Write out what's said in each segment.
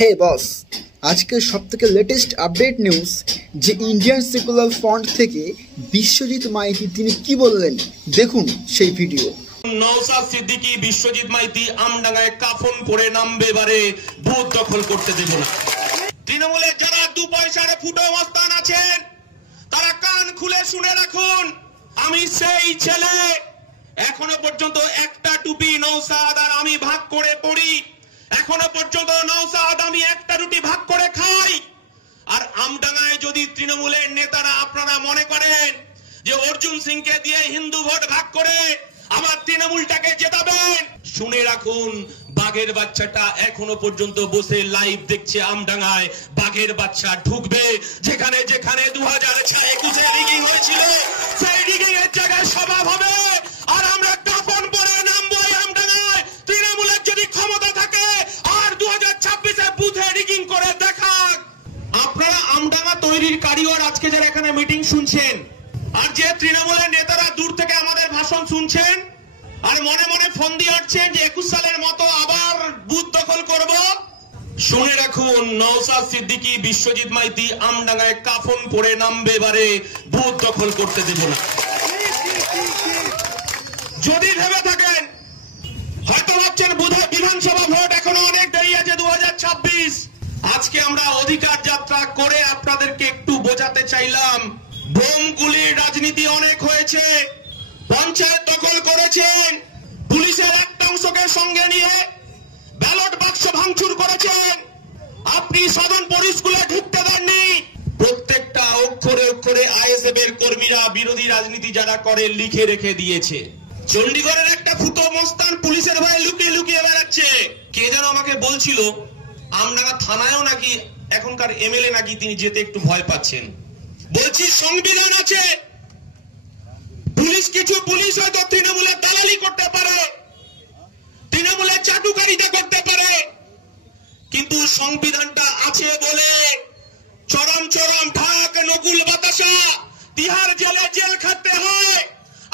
হে বস, আজকের সবথেকে latest update news যে ইন্ডিয়ান সেকুলার ফ্রন্ট থেকে বিশ্বজিৎ মাইতি তিনি কি বললেন, দেখুন সেই ভিডিও। নওশাদ সিদ্দিকী বিশ্বজিৎ মাইতি আমডাঙ্গায় কাফন পরে নামবে, এবারে বুথ দখল করতে দেব না। তৃণমূলের যারা দু পয়সার ফুটো মস্তান আছেন তারা কান খুলে শুনে রাখুন, আমি সেই ছেলে। এখনো পর্যন্ত একটা টুপি নওশাদ আর আমি ভাগ করে পড়ি, এখনো পর্যন্ত নওশাদ আমি একটা রুটি ভাগ করে খাই। আর আমডাঙ্গায় যদি তৃণমূলের নেতারা আপনারা মনে করেন যে অর্জুন সিংকে দিয়ে হিন্দু ভোট ভাগ করে আবার তৃণমূলটাকে জেতাবেন, শুনে রাখুন বাঘের বাচ্চাটা এখনো পর্যন্ত বসে লাইভ দেখছে আমডাঙ্গায়। বাঘের বাচ্চা ঢুকবে যেখানে যেখানে 2021-এ রিগিং হয়েছিল, সেই রিগিং এর জায়গায় সভা হবে। আর আমরা কাফন পরে নামবো আমডাঙ্গায়। তৃণমূলের যদি ক্ষমতা থাকে আর 2026-এ বুথে রিগিং করে দেখাক। আপনারা আমডাঙ্গা তৈরির কারিগর আজকে যারা এখানে মিটিং শুনছেন, আর যে তৃণমূলের নেতারা দূর থেকে আমাদের ভাষণ শুনছেন আর মনে মনে ফোন দিয়ে আসছেন যে 21 সালের মতো আবার বুথ দখল করব, শুনে রাখুন নওশাদ সিদ্দিকী বিশ্বজিৎ মাইতি আমডাঙ্গায় কাফন পরে নামবে, এবারে বুথ দখল করতে দেব না। যদি ভেবে থাকেন, হয়তো ভাবছেন বোধহয় বিধানসভা ভোট এখনো অনেক দেরি আছে, 2026। আজকে আমরা অধিকার যাত্রা করে আপনাদেরকে একটু বোঝাতে চাইলাম, বোম গুলির রাজনীতি অনেক হয়েছে, পঞ্চায়েত দখল করেছেন, পুলিশের একটা অংশকে সঙ্গে নিয়ে ব্যালট বাক্স ভাঙচুর করেছেন, আপনি সাধারণ পরিস্কুলে ঢুকতে দেননি। প্রত্যেকটা অক্ষরে অক্ষরে আইএসএফ এর কর্মীরা বিরোধী রাজনীতি যারা করে লিখে রেখে দিয়েছে। চণ্ডীগড়ের একটা ফুটো মস্তান পুলিশের ভয়ে লুকিয়ে লুকিয়ে বেড়াচ্ছে। কে যেন আমাকে বলছিল আমডাঙ্গা থানায়ও নাকি এখনকার এমএলএ নাকি তিনি যেতে একটু ভয় পাচ্ছেন। বলছি সংবিধান আছে, কিছু পুলিশ হয়তো তৃণমূলের দালালি করতে পারে, তৃণমূলের চাটুকারিতা করতে পারে, কিন্তু সংবিধানটা আছে বলে চরম চরম ঢাক নকুল বাতাসা তিহার জেলে জেল খাটতে হয়।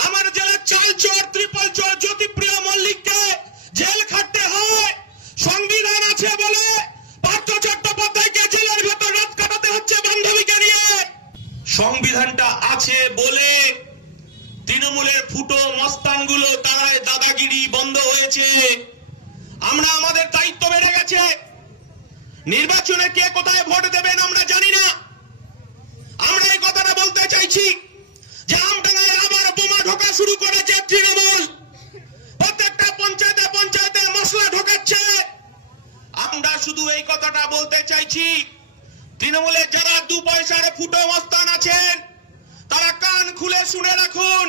আমার জেলে চাল চোর ট্রিপল চোর জ্যোতিপ্রিয় মল্লিককে জেল খাটতে হয়। সংবিধান আছে বলে পার্থ চট্টোপাধ্যায়কে জেলের ভেতর রাত কাটাতে হচ্ছে বান্ধবীকে নিয়ে। সংবিধানটা আছে বলে তৃণমূলের ফুটো মস্তানগুলো তারাই দাদাগিরি বন্ধ হয়েছে। আমরা আমাদের দায়িত্ব বেড়ে গেছে, নির্বাচনে কে কোথায় ভোট দেবেন আমরা জানি না। আমরা এই কথাটা বলতে চাইছি যে আমডাঙ্গায় আবার বোমা ঢোকা শুরু করেছে তৃণমূল, প্রত্যেকটা পঞ্চায়েতে পঞ্চায়েতে মশলা ঢোকাচ্ছে। আমরা শুধু এই কথাটা বলতে চাইছি, তৃণমূলের যারা দু পয়সার ফুটো মস্তান আছেন তারা কান খুলে শুনে রাখুন,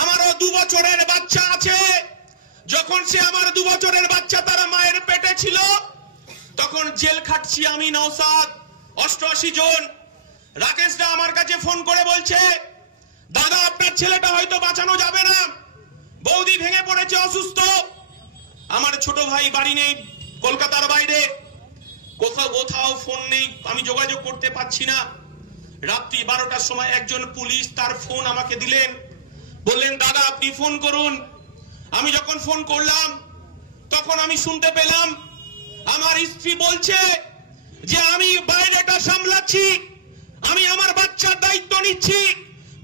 আমারও 2 বছরের বাচ্চা আছে। যখন সে আমার 2 বছরের বাচ্চা তার মায়ের পেটে ছিল তখন জেল খাটছি আমি নওশাদ, 88 জন। রাকেশদা আমার কাছে ফোন করে বলছে, দাদা আপনার ছেলেটা হয়তো বাঁচানো যাবে না, বৌদি ভেঙে পড়েছে অসুস্থ। আমার ছোট ভাই বাড়ি নেই, কলকাতার বাইরে, কোথাও ফোন নেই, আমি যোগাযোগ করতে পারছি না। রাত্রি 12টার সময় একজন পুলিশ তার ফোন আমাকে দিলেন, বললেন দাদা আপনি ফোন করুন। আমি যখন ফোন করলাম তখন আমি শুনতে পেলাম আমার স্ত্রী বলছে যে আমি বাইরেটা সামলাচ্ছি, আমি আমার বাচ্চার দায়িত্ব নিচ্ছি,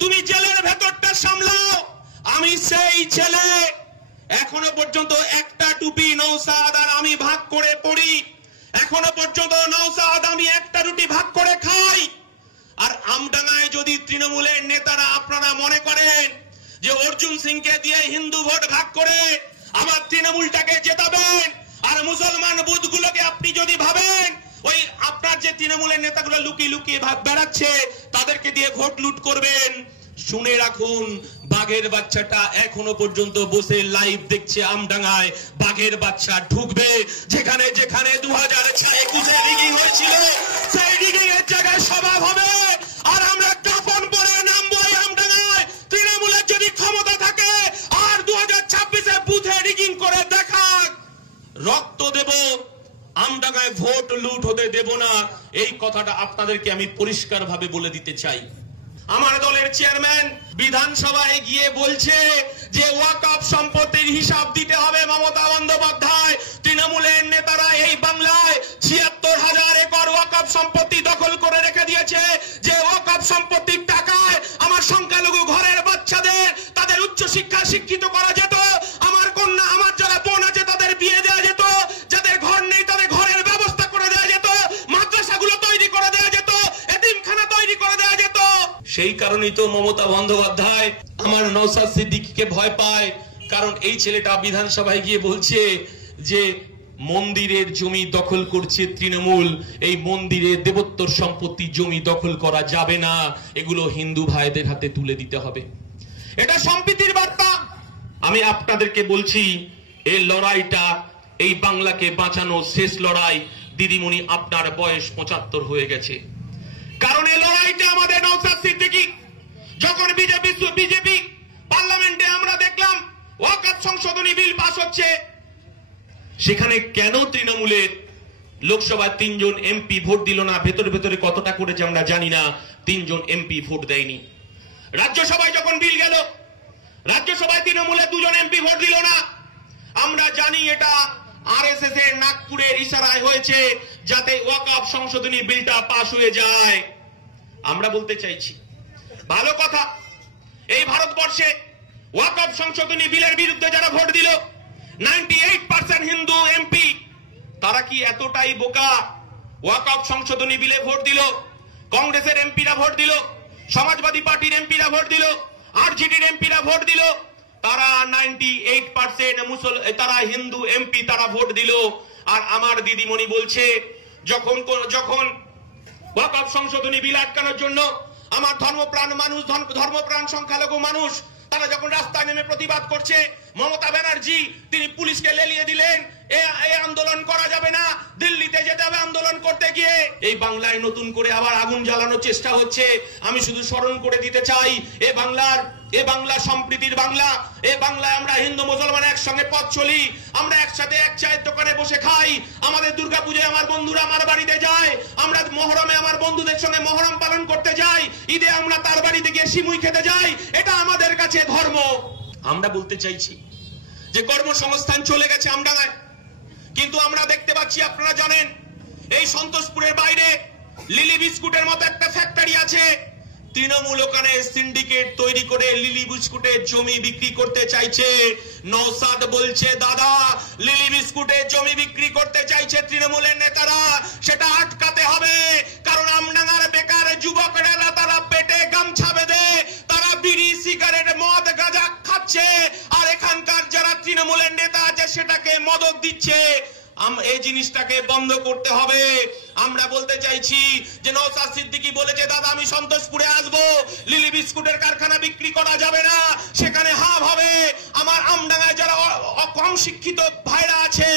তুমি জেলের ভেতরটা সামলাও। আমি সেই ছেলে। এখনো পর্যন্ত একটা টুপি নওশাদ আর আমি ভাগ করে পড়ি, এখনো পর্যন্ত নওশাদ আমি একটা রুটি ভাগ করে খাই। আর আমডাঙ্গায় যদি তৃণমূলের নেতারা আপনারা মনে করেন যে অর্জুন সিংকে দিয়ে হিন্দু ভোট ভাগ করে আবার তৃণমূলটাকে জেতাবেন, আর মুসলমান বুথগুলোকে আপনি যদি ভাবেন ওই আপনার যে তৃণমূলের নেতাগুলো লুকিয়ে লুকিয়ে বেড়াচ্ছে তাদেরকে দিয়ে ভোট লুট করবেন, শুনে রাখুন বাঘের বাচ্চাটা এখনো পর্যন্ত বসে লাইভ দেখছে আমডাঙ্গায়। বাঘের বাচ্চা ঢুকবে যেখানে যেখানে 2021-এ রিগিং হয়েছিল, সেই রিগিং এর জায়গায় সভা হবে। আর আমরা কাফন পরে নামবো আমডাঙ্গায়। তৃণমূলের যদি ক্ষমতা থাকে আর 2026-এ বুথে রিগিং করে দেখাক, রক্ত দেব, আমডাঙ্গায় ভোট লুট হতে দেব না। এই কথাটা আপনাদেরকে আমি পরিষ্কার ভাবে বলে দিতে চাই। আমার দলের চেয়ারম্যান বিধানসভায় গিয়ে বলছে যে ওয়াকফ সম্পত্তির হিসাব দিতে হবে মমতা বন্দ্যোপাধ্যায়। তৃণমূলের নেতারা এই বাংলায় 76 ওয়াকফ সম্পত্তি দখল করে রেখে দিয়েছে, যে ওয়াকফ সম্পত্তির টাকায় আমার সংখ্যালঘু ঘরের বাচ্চাদের তাদের উচ্চ শিক্ষা শিক্ষিত করা যেত, আমার কন্যা আমার যারা বোন আছে তাদের বিয়ে দেওয়া যেত, যাদের ঘর নেই তাদের ঘরের ব্যবস্থা করে দেওয়া যেত, মাদ্রাসাগুলো তৈরি করে দেওয়া যেত, এতিমখানা তৈরি করে দেওয়া যেত। সেই কারণেই তো মমতা বন্দ্যোপাধ্যায় আমার নওশাদ সিদ্দিকীকে ভয় পায়, কারণ এই ছেলেটা বিধানসভায় গিয়ে বলছে যে মন্দিরের জমি দখল করছে তৃণমূল, এই মন্দিরের দেবোত্তর সম্পত্তি জমি দখল করা যাবে না, এগুলো হিন্দু ভাইদের হাতে তুলে দিতে হবে। এটা সম্প্রীতির বার্তা। আমি আপনাদেরকে বলছি, এই লড়াইটা, এই বাংলাকে বাঁচানো শেষ লড়াই। দিদিমণি আপনার বয়স 75 হয়ে গেছে, কারণ এই লড়াইটা আমাদের নওশাদ সিদ্দিকী যখন বিজেপি পার্লামেন্টে আমরা দেখলাম ওয়াকফ সংশোধনী বিল পাস হচ্ছে, সেখানে কেন তৃণমূলের লোকসভায় 3 জন এমপি ভোট দিল না? ভেতরে ভেতরে কতটা করেছে আমরা জানি না, 3 জন এমপি ভোট দেয়নি। রাজ্যসভায় যখন বিল গেল, রাজ্যসভায় তৃণমূলের 2 জন এমপি ভোট দিল না। আমরা জানি এটা আরএসএস এর নাগপুরের ইশারায় হয়েছে, যাতে ওয়াকফ সংশোধনী বিলটা পাস হয়ে যায়। আমরা বলতে চাইছি, ভালো কথা, এই ভারতবর্ষে ওয়াকফ সংশোধনী বিলের বিরুদ্ধে যারা ভোট দিল 98% হিন্দু এমপি, তারা কি এতটাই বোকা? ওয়াকফ সংশোধনী বিলে ভোট দিল, কংগ্রেসের এমপিরা ভোট দিল, সমাজবাদী পার্টির এমপিরা ভোট দিল, আরজেডির এমপিরা ভোট দিল, তারা 98% তারা হিন্দু এমপি, তারা ভোট দিল। আর আমার দিদিমণি বলছে, যখন ওয়াকফ সংশোধনী বিল আটকানোর জন্য আমার ধর্মপ্রাণ মানুষ, ধর্মপ্রাণ সংখ্যালঘু মানুষ, তারা যখন রাস্তায় নেমে প্রতিবাদ করছে, মমতা ব্যানার্জি তিনি পুলিশকে লেলিয়ে দিলেন, এই আন্দোলন করা যাবে না, দিল্লিতে যেতে হবে আন্দোলন করতে গিয়ে। এই বাংলায় নতুন করে আবার আগুন জ্বালানোর চেষ্টা হচ্ছে। আমি শুধু স্মরণ করে দিতে চাই, এ বাংলা সম্প্রীতির বাংলা, এ বাংলায় আমরা হিন্দু মুসলমান একসঙ্গে পথ চলি, আমরা একসাথে এক চায়ের দোকানে বসে খাই, আমাদের দুর্গাপূজায় আমার বন্ধুরা আমার বাড়িতে যায়, আমরা মহরমে আমার বন্ধুদের সঙ্গে মহরম পালন করতে যাই, ঈদে আমরা তার বাড়িতে গিয়ে সিমুই খেতে যাই, এটা আমাদের কাছে ধর্ম। আমরা বলতে চাইছি যে কর্মসংস্থান চলে গেছে আমডাঙ্গায়, কিন্তু আমরা দেখতে পাচ্ছি, আপনারা জানেন, এই সন্তোষপুরের বাইরে লিলি বিস্কুটের মতো একটা ফ্যাক্টরি আছে। তৃণমূল ওখানে সিন্ডিকেট তৈরি করে লিলি বিস্কুটের জমি বিক্রি করতে চাইছে। নওশাদ বলছে, দাদা, লিলি বিস্কুটের জমি বিক্রি করতে চাইছে তৃণমূলের নেতারা, সেটা আটকাতে হবে। কারণ আমডাঙ্গার বেকার যুবকেরা তারা পেটে গামছা বেঁধে তারা বিড়ি, সিগারেট, মদ, গাঁজা খাচ্ছে, আর এখানকার যারা তৃণমূলের নেতা আছে সেটাকে মদত দিচ্ছে। এই জিনিসটাকে বন্ধ করতে হবে। আমরা বলতে চাইছি যে নওশাদ সিদ্দিকী বলেছে, দাদা আমি সন্তোষপুরে আসবো, লিলি বিস্কুটের কারখানা বিক্রি করা যাবে না, সেখানে হাব হবে। আমার আমডাঙ্গায় যারা কম শিক্ষিত ভাইরা আছে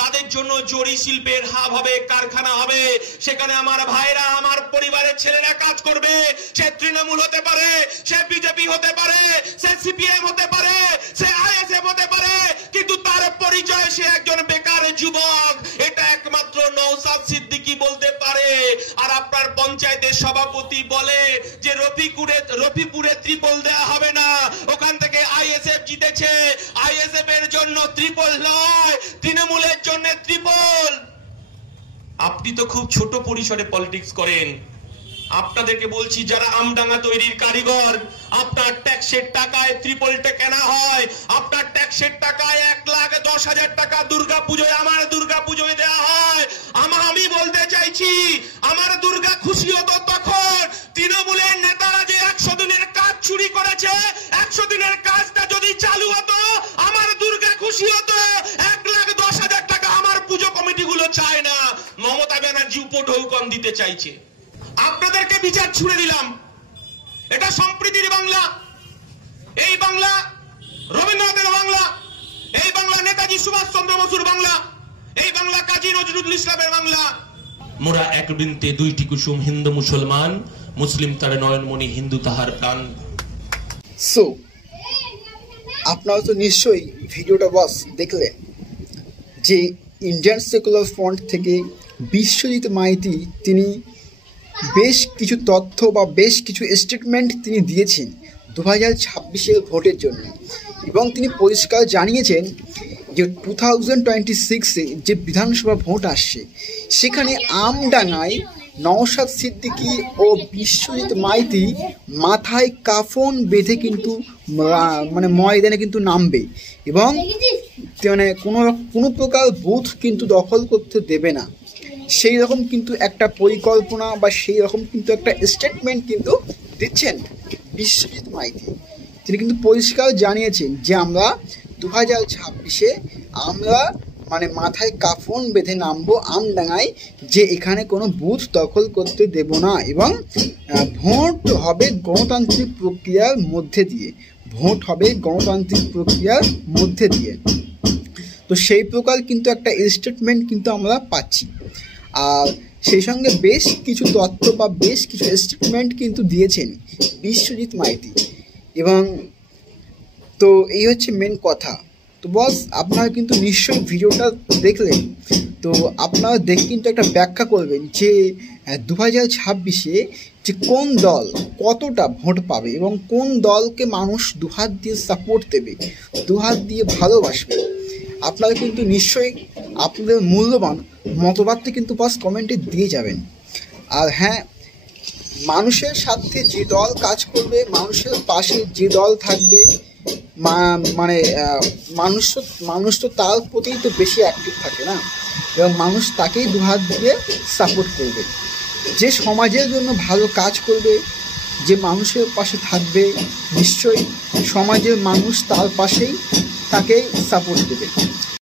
তাদের জন্য জরি শিল্পের হাব হবে, কারখানা হবে, সেখানে আমার ভাইরা, আমার পরিবারের ছেলেরা কাজ করবে। সে তৃণমূল হতে পারে, সে বিজেপি হতে পারে, সে সিপিএম হতে পারে, সে আইএসএফ হতে পারে, কিন্তু তার পরিচয় সে একজন বেকার যুবক। এটা একমাত্র নওশাদ সিদ্দিকী বলতে পারে। আর আপনার পঞ্চায়েতের সভাপতি বলে যে রফিপুরে ত্রিপল দেওয়া হবে না, ওখান থেকে আইএসএফ জিতেছে, আইএসএফ এর জন্য ত্রিপল নয়, তৃণমূলের জন্য ত্রিপল। আপনি তো খুব ছোট পরিসরে পলিটিক্স করেন। আপনাদেরকে বলছি, যারা আমডাঙ্গা তৈরির কারিগর, আপনার ট্যাক্সের টাকায় ত্রিপলটা কেনা হয়, আপনার ট্যাক্সের টাকায় 1,10,000 টাকা দুর্গাপুজোয়, আমার দুর্গাপুজোয় দেওয়া হয়। আমি বলতে চাইছি, আমার দুর্গা খুশি হতো তখন তৃণমূলের নেতারা যে 100 দিনের কাজ চুরি করেছে, 100 দিনের কাজটা যদি চালু হতো, আমার দুর্গা খুশি হতো। 1,10,000 টাকা আমার পুজো কমিটিগুলো চায় না, মমতা ব্যানার্জি উপঢৌকন দিতে চাইছে। আপনাদেরকে বিচার ছুড়ে দিলাম। এটা সম্প্রীতির বাংলা, এই বাংলা রবীন্দ্রনাথের বাংলা, এই বাংলা নেতাজি সুভাষচন্দ্র বসুর বাংলা, এই বাংলা কাজী নজরুল ইসলামের বাংলা। মোরা এক বৃন্তে দুইটি কুসুম, হিন্দু মুসলমান, মুসলিম তার নয়নমণি, হিন্দু তাহার প্রাণ। সো আপনারা তো নিশ্চয়ই ভিডিওটা বস দেখলেন যে ইন্ডিয়ান সেকুলার ফ্রন্ট থেকে বিশ্বজিৎ মাইতি তিনি বেশ কিছু তথ্য বা বেশ কিছু স্টেটমেন্ট তিনি দিয়েছেন 2026 ভোটের জন্য, এবং তিনি পরিষ্কার জানিয়েছেন যে 2026-এ যে বিধানসভা ভোট আসছে সেখানে আমডাঙ্গায় নওশাদ সিদ্দিকী ও বিশ্বজিৎ মাইতি মাথায় কাফন বেঁধে কিন্তু মানে ময়দানে কিন্তু নামবে এবং মানে কোনো প্রকার বুথ কিন্তু দখল করতে দেবে না, সেই রকম কিন্তু একটা পরিকল্পনা বা সেই রকম কিন্তু একটা স্টেটমেন্ট কিন্তু দিচ্ছেন বিশ্বজিৎ মাইতি। তিনি কিন্তু পরিষ্কার জানিয়েছেন যে আমরা 2026-এ আমরা মানে মাথায় কাফন বেঁধে নামবো আমডাঙ্গায়, যে এখানে কোনো বুথ দখল করতে দেব না এবং ভোট হবে গণতান্ত্রিক প্রক্রিয়ার মধ্যে দিয়ে, ভোট হবে গণতান্ত্রিক প্রক্রিয়ার মধ্যে দিয়ে। তো সেই প্রকার কিন্তু একটা স্টেটমেন্ট কিন্তু আমরা পাচ্ছি। আর সেই সঙ্গে বেশ কিছু তথ্য বা বেশ কিছু স্টেটমেন্ট কিন্তু দিয়েছেন বিশ্বজিৎ মাইতি এবং তো এই হচ্ছে মেন কথা। তো বস আপনারা কিন্তু নিশ্চয়ই ভিডিওটা দেখলেন, তো আপনারা দেখে কিন্তু একটা ব্যাখ্যা করবেন যে 2026-এ যে কোন দল কতটা ভোট পাবে এবং কোন দলকে মানুষ দুহাত দিয়ে সাপোর্ট দেবে, দুহাত দিয়ে ভালোবাসবে। আপনারা কিন্তু নিশ্চয়ই আপনাদের মূল্যবান মতবাদটা কিন্তু বস কমেন্টে দিয়ে যাবেন। আর হ্যাঁ, মানুষের সাথে যে দল কাজ করবে, মানুষের পাশে যে দল থাকবে, মানে মানুষ তো তার প্রতিই তো বেশি অ্যাক্টিভ থাকে না, এবং মানুষ তাকেই দুহাত দিয়ে সাপোর্ট করবে। যে সমাজের জন্য ভালো কাজ করবে, যে মানুষের পাশে থাকবে, নিশ্চয়ই সমাজের মানুষ তার পাশেই তাকেই সাপোর্ট দেবে।